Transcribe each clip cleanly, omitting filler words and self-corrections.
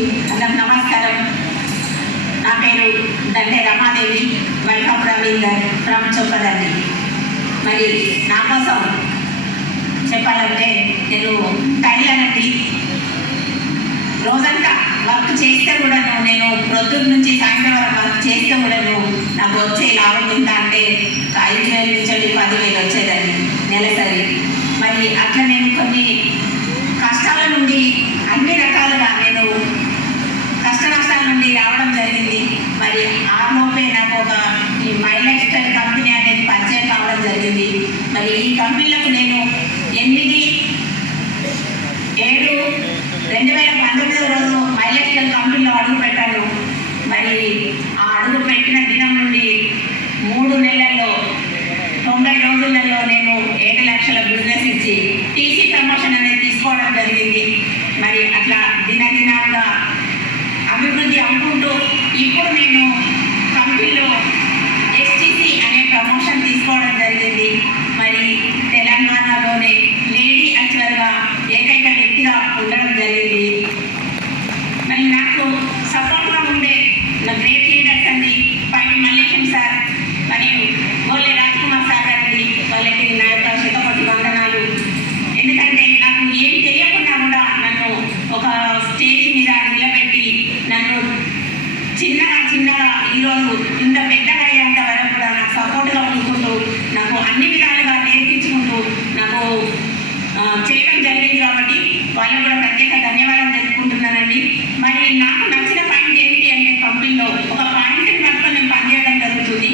అందరికి నమస్కారం. నా పేరు దండే రమాదేవి, వెల్కమ్ ఫ్రమ్ చొప్పదండి. మరి నా కోసం చెప్పాలంటే నేను టైలర్ అండి. రోజంతా వర్క్ చేస్తే కూడాను, నేను ప్రొద్దున నుంచి సాయంత్రం వరకు వర్క్ చేస్తే కూడాను నాకు వచ్చే లాభం ఎంత అంటే 5,000 నుంచి 10,000 వచ్చేదండి నెలసరి. మరి అట్లా నేను కొన్ని కష్టాల నుండి అన్ని రకాలుగా నేను కష్ట నష్టాల నుండి రావడం జరిగింది. మరి ఆ లోపే నాకు ఒక ఈ మైలెక్స్ కంపెనీ అనేది పరిచయం కావడం జరిగింది. మరి ఈ కంపెనీలకు నేను 8/7/2019 రోజు మైలెక్స్ కంపెనీలో అడుగు పెట్టాను. మరి ఆ అడుగు పెట్టిన దినం నుండి 3 నెలల్లో 90 రోజులలో నేను 7 లక్షల బిజినెస్ ఇచ్చి టీసీ ప్రమోషన్ అనేది తీసుకోవడం జరిగింది. మరి అట్లా దినదినంగా అభివృద్ధి అనుకుంటూ ఇప్పుడు నేను కంపెనీలో ఎస్టీసీ అనే ప్రమోషన్ తీసుకోవడం జరిగింది. మరి తెలంగాణలోనే లేడీ యాక్చువల్గా ఏకైక వ్యక్తిగా ఉండడం జరిగింది. మరి నాకు సపోర్ట్గా ఉండే నా గ్రేట్ లీడర్స్ అండి, పైన మల్లేశం సార్ మరియు గోల్లె రాజ్కుమార్ సార్ గారండి. వాళ్ళకి నా యొక్క శతకోటి వందనాలు. ఎందుకంటే నాకు ఏం తెలియకుండా కూడా నన్ను ఒక స్టేజ్ మీద నిలబెట్టి నన్ను చిన్నగా ఈరోజు ఇంత పెద్దగా అయ్యేంత వరకు కూడా నాకు సపోర్ట్గా ఉండుకుంటూ నాకు అన్ని విధాలుగా నేర్పించుకుంటూ నాకు చేయడం జరిగింది. కాబట్టి వాళ్ళకు కూడా ప్రత్యేక ధన్యవాదాలు తెలుపుకుంటున్నానండి. మరి నాకు నచ్చిన పాయింట్ ఏంటి అంటే కంపెనీలో ఒక పాయింట్ని పట్టుకొని నేను పనిచేయడం జరుగుతుంది.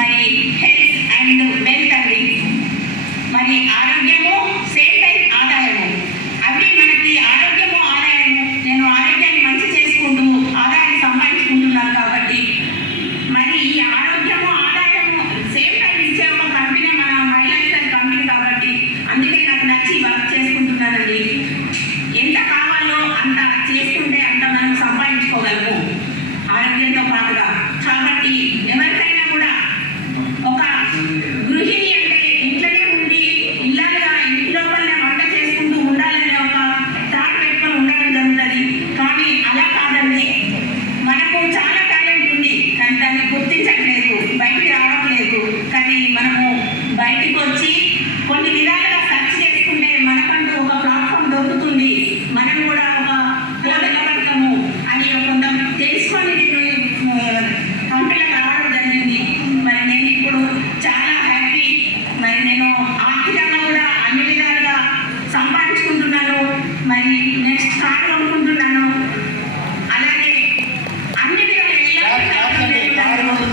మరి హెల్త్ అండ్ వెల్త్ అండి. మరి ఆరోగ్యము సేమ్ టైం ఆదాయము, అవి మనకి ఆరోగ్యము ఆదాయము. నేను ఆరోగ్యాన్ని మంచి చేసుకుంటూ ఆదాయాన్ని సంపాదించుకుంటున్నాను. కాబట్టి మరి ఈ ఆరోగ్యము ఆదాయము సేమ్ టైం ఇచ్చే ఒక కంపెనీ మన మైలెక్స్ కంపెనీ. కాబట్టి అందుకే నాకు నచ్చి వర్క్ చేసుకుంటున్నానండి. ఎంత కావాలో అంత చేసుకుంటే అంత మనం సంపాదించుకోగలము ఆరోగ్యంతో పాటుగా. కాబట్టి ఎవరికైనా కూడా ఒక గృహిణి అంటే ఇంట్లోనే ఉండి ఇల్లాలుగా ఇంటి లోపలనే వంట చేసుకుంటూ ఉండాలనే ఒక థాట్ పెట్టుకొని ఉండడం జరుగుతుంది. కానీ అలా కాదండి. మనకు చాలా టాలెంట్ ఉంది, కానీ దాన్ని గుర్తించట్లేదు, బయటికి రావట్లేదు. కానీ మనము బయటికి వచ్చి కొన్ని విధాలుగా సర్చ్ చేసుకుంటే మనకంటూ ఒక ప్లాట్ఫామ్ దొరుకుతుంది. మనం కూడా ఒక నిలబడతాము అని కొంత తెలుసుకొని నేను కంపెనీలకు రావడం జరిగింది. మరి నేను ఇప్పుడు చాలా హ్యాపీ. మరి నేను ఆర్థికంగా కూడా అన్ని విధాలుగా సంపాదించుకుంటున్నాను. మరి నెక్స్ట్ కార్ కొనుక్కుంటున్నాను. అలాగే అన్ని విధాలుగా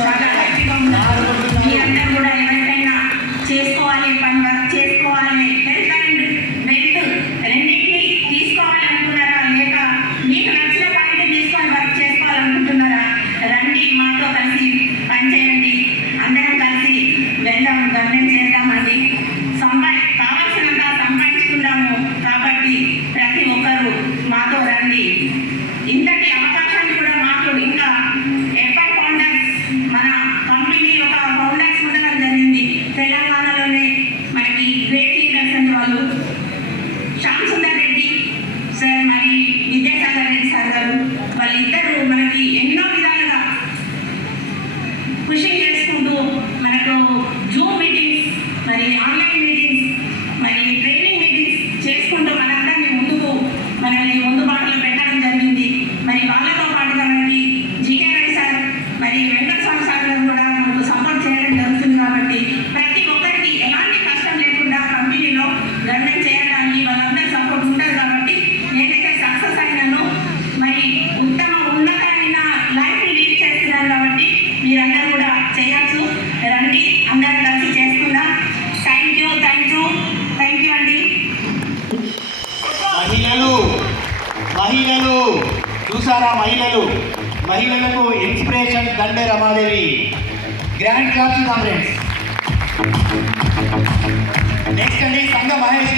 చాలా హ్యాపీగా ఉన్నాను. మీరందరూ కూడా ఎవరికైనా చేసుకోవాలి, పని వర్క్ చేసుకోవాలి, హెల్త్ అండ్ వెల్త్ రెండింటినీ తీసుకోవాలనుకున్నారా, లేక మీకు నచ్చిన పాయింట్ తీసుకొని వర్క్ చేసుకోవాలనుకుంటున్నారా, రండి మాతో కలిసి పనిచేయండి. అందరం కలిసి వెళ్దాం, గమ్యం చేద్దామండి. కావాల్సినంత సంపాదించుకుందాము. కాబట్టి ప్రతి ఒక్కరూ మాతో రండి. ఇంతటి అవకాశాన్ని కూడా మాకు ఇంకా ఎఫ్ఐ ఫౌండర్స్ మన కంపెనీ ఒక ఫౌండర్స్ ఉండడం జరిగింది. తెలంగాణలోనే మనకి గ్రేట్ లీడర్స్ అండి వాళ్ళు శ్యామ్ సుందర్ రెడ్డి సార్, మరి విద్యాసాగర్ రెడ్డి సార్ గారు. వాళ్ళిద్దరూ మనకి ఎన్నో విధాలుగా కృషి చేసుకుంటూ మనకు జూమ్ మీటింగ్స్, మరి ఆన్లైన్ మీటింగ్స్, మరి ట్రైనింగ్ మీటింగ్స్ చేసుకుంటూ మనందరినీ మనల్ని ముందు బాటలో పెట్టడం జరిగింది. మరి వాళ్ళతో పాటుగా మనకి జీకే రెడ్డి సార్, మరి వెంకటస్వామి సార్ గారు కూడా మనకు సపోర్ట్ చేయడం జరుగుతుంది. కాబట్టి ప్రతి ఒక్కరికి ఎలాంటి కష్టం లేకుండా కంపెనీలో గవర్నెన్స్ చేయడానికి వాళ్ళందరూ సపోర్ట్ ఉంటారు. కాబట్టి నేనైతే సక్సెస్ అయినాను. మరి ఉన్నతమైన లైఫ్ లీడ్ చేస్తున్నాను. కాబట్టి మీరందరూ కూడా చేయొచ్చు. రండి, అందరం కలిసి చేసుకుందాం. థ్యాంక్ యూ అండి. మహిళలు చూసారా? మహిళలకు inspiration Dande Ramadevi. Grand claps friends. Next అండి సంఘ మహేష్ గారు.